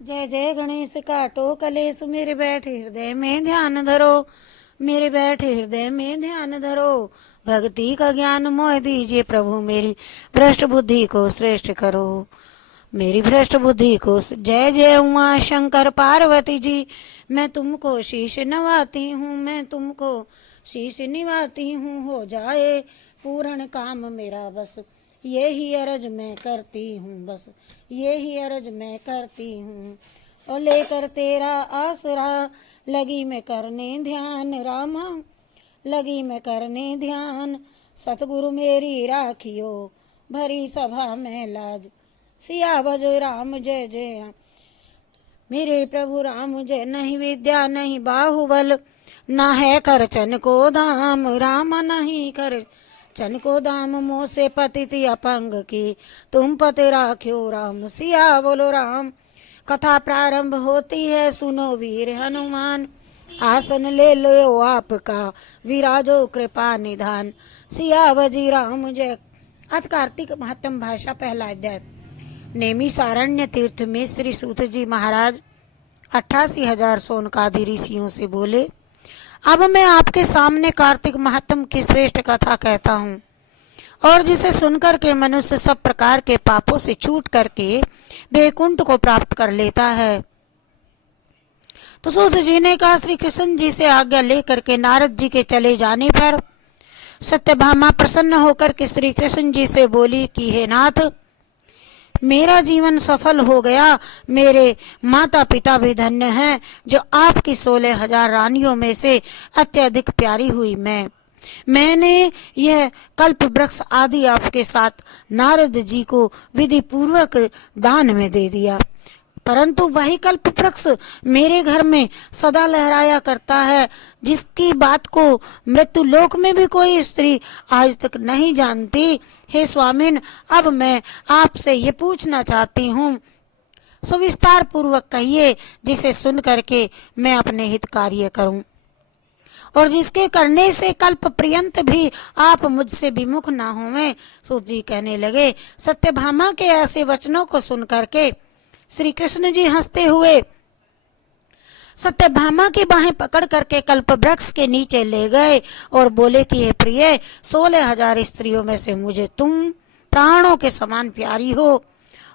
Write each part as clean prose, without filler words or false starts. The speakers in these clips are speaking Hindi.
जय जय गणेश काटो कलेश मेरे बैठे हृदय में ध्यान धरो। मेरे बैठे हृदय में ध्यान धरो। भक्ति का ज्ञान मोह दीजिए प्रभु मेरी भ्रष्ट बुद्धि को श्रेष्ठ करो। मेरी भ्रष्ट बुद्धि को जय जय उमा शंकर पार्वती जी। मैं तुमको शीश नवाती हूँ, मैं तुमको शीश निवाती हूँ। हो जाए पूर्ण काम मेरा बस, यही अर्ज मैं करती हूँ बस, यही अर्ज मैं करती हूँ। और लेकर तेरा आसरा लगी मैं करने ध्यान रामा, लगी मैं करने ध्यान। सतगुरु मेरी राखियो भरी सभा में लाज। सिया भज राम जय जय राम। मेरे प्रभु राम जय। नहीं विद्या नहीं बाहुबल, ना है करचन को दाम राम, नहीं कर चन को दाम। मोह से पतिति अपंग की तुम पति राख्यो राम। सिया बोलो राम। कथा प्रारंभ होती है, सुनो वीर हनुमान। आसन ले लो आपका विराजो कृपा निधान। सिया बजी राम जय। अथ कार्तिक महात्म भाषा पहला अध्याय। नेमी सारण्य तीर्थ में श्री सूत जी महाराज 88,000 सोनकादि ऋषियों से बोले, अब मैं आपके सामने कार्तिक महात्म की श्रेष्ठ कथा कहता हूँ, और जिसे सुनकर के मनुष्य सब प्रकार के पापों से छूट करके वैकुंठ को प्राप्त कर लेता है। तो सूत जी ने कहा, श्री कृष्ण जी से आज्ञा लेकर के नारद जी के चले जाने पर सत्यभामा प्रसन्न होकर के श्री कृष्ण जी से बोली कि हे नाथ, मेरा जीवन सफल हो गया। मेरे माता पिता भी धन्य हैं, जो आपकी 16,000 रानियों में से अत्यधिक प्यारी हुई मैंने यह कल्प वृक्ष आदि आपके साथ नारद जी को विधि पूर्वक दान में दे दिया, परंतु वही कल्प वृक्ष मेरे घर में सदा लहराया करता है, जिसकी बात को मृत्यु लोक में भी कोई स्त्री आज तक नहीं जानती। हे स्वामिन, अब मैं आपसे ये पूछना चाहती हूँ, सुविस्तार पूर्वक कहिए, जिसे सुन करके मैं अपने हित कार्य करूं, और जिसके करने से कल्प पर्यंत भी आप मुझसे विमुख ना होवें। सूत जी कहने लगे, सत्यभामा के ऐसे वचनों को सुन करके श्री कृष्ण जी हंसते हुए सत्यभामा की बाहें पकड़ करके कल्प वृक्ष के नीचे ले गए और बोले कि हे प्रिय, 16,000 स्त्रियों में से मुझे तुम प्राणों के समान प्यारी हो,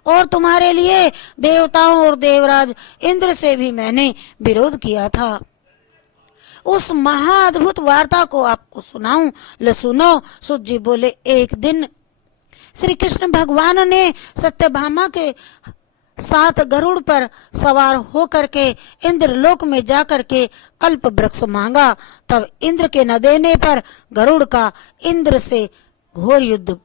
और तुम्हारे लिए देवताओं और देवराज इंद्र से भी मैंने विरोध किया था। उस महाअद्भुत वार्ता को आपको सुनाऊं, ले सुनो। सूत जी बोले, एक दिन श्री कृष्ण भगवान ने सत्यभामा के साथ गरुड़ पर सवार होकर के इंद्र लोक में जाकर के कल्प वृक्ष मांगा। तब इंद्र के न देने पर गरुड़ का इंद्र से घोर युद्ध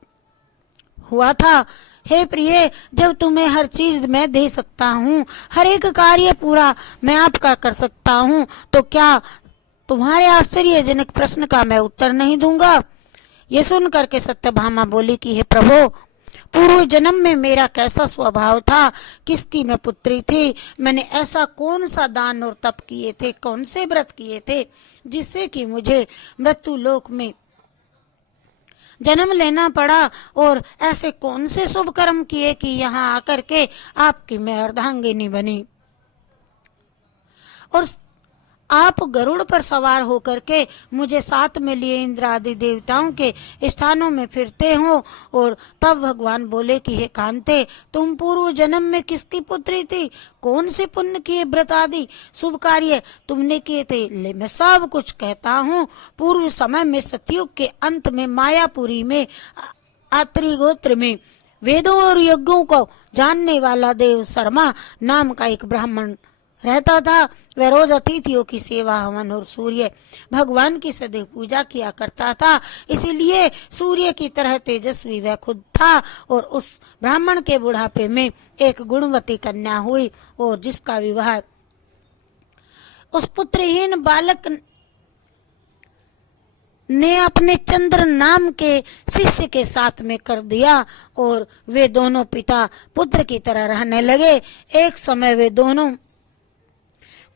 हुआ था। हे प्रिय, जब तुम्हें हर चीज मैं दे सकता हूँ, हर एक कार्य पूरा मैं आपका कर सकता हूँ, तो क्या तुम्हारे आश्चर्यजनक प्रश्न का मैं उत्तर नहीं दूंगा? ये सुन करके सत्यभामा बोली कि हे प्रभु, पूर्व जन्म में मेरा कैसा स्वभाव था, किसकी मैं पुत्री थी, मैंने ऐसा कौन सा दान और तप किए थे, कौन से व्रत किए थे, जिससे कि मुझे मृत्यु लोक में जन्म लेना पड़ा, और ऐसे कौन से शुभ कर्म किए कि यहाँ आकर के आपकी मैं अर्धांगिनी बनी, और आप गरुड़ पर सवार होकर के मुझे साथ में लिए इंद्र आदि देवताओं के स्थानों में फिरते हो। और तब भगवान बोले कि हे कांते, तुम पूर्व जन्म में किसकी पुत्री थी, कौन से पुण्य किए व्रत आदि शुभ कार्य तुमने किए थे, ले मैं सब कुछ कहता हूँ। पूर्व समय में सतयुग के अंत में मायापुरी में आत्री गोत्र में वेदों और यज्ञों को जानने वाला देव शर्मा नाम का एक ब्राह्मण रहता था। वह रोज अतिथियों की सेवा, हवन और सूर्य भगवान की सदैव पूजा किया करता था, इसीलिए सूर्य की तरह तेजस्वी वह खुद था। और उस ब्राह्मण के बुढ़ापे में एक गुणवती कन्या हुई, और जिसका विवाह उस पुत्रहीन बालक ने अपने चंद्र नाम के शिष्य के साथ में कर दिया, और वे दोनों पिता पुत्र की तरह रहने लगे। एक समय वे दोनों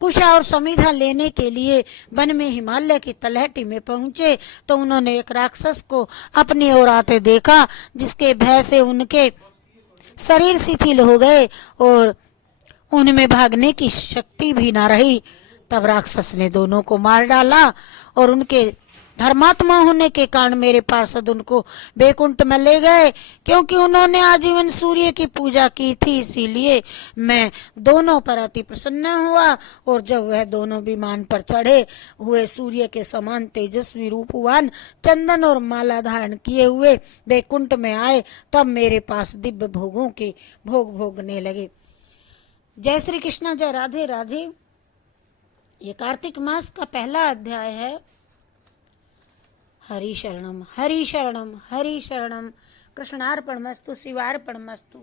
कुशा और समिधा लेने के लिए वन में हिमालय की तलहटी में पहुंचे, तो उन्होंने एक राक्षस को अपनी ओर आते देखा, जिसके भय से उनके शरीर शिथिल हो गए, और उनमें भागने की शक्ति भी ना रही। तब राक्षस ने दोनों को मार डाला और उनके धर्मात्मा होने के कारण मेरे पार्षद उनको बैकुंठ में ले गए, क्योंकि उन्होंने आजीवन सूर्य की पूजा की थी। इसीलिए मैं दोनों पर अति प्रसन्न हुआ, और जब वह दोनों विमान पर चढ़े हुए सूर्य के समान तेजस्वी रूपवान चंदन और माला धारण किए हुए बैकुंठ में आए, तब मेरे पास दिव्य भोगों के भोग भोगने लगे। जय श्री कृष्ण, जय राधे राधे। ये कार्तिक मास का पहला अध्याय है। हरि शरणम हरि शरणम हरि शरणम। कृष्णार्पणमस्तु, शिवार्पणमस्तु।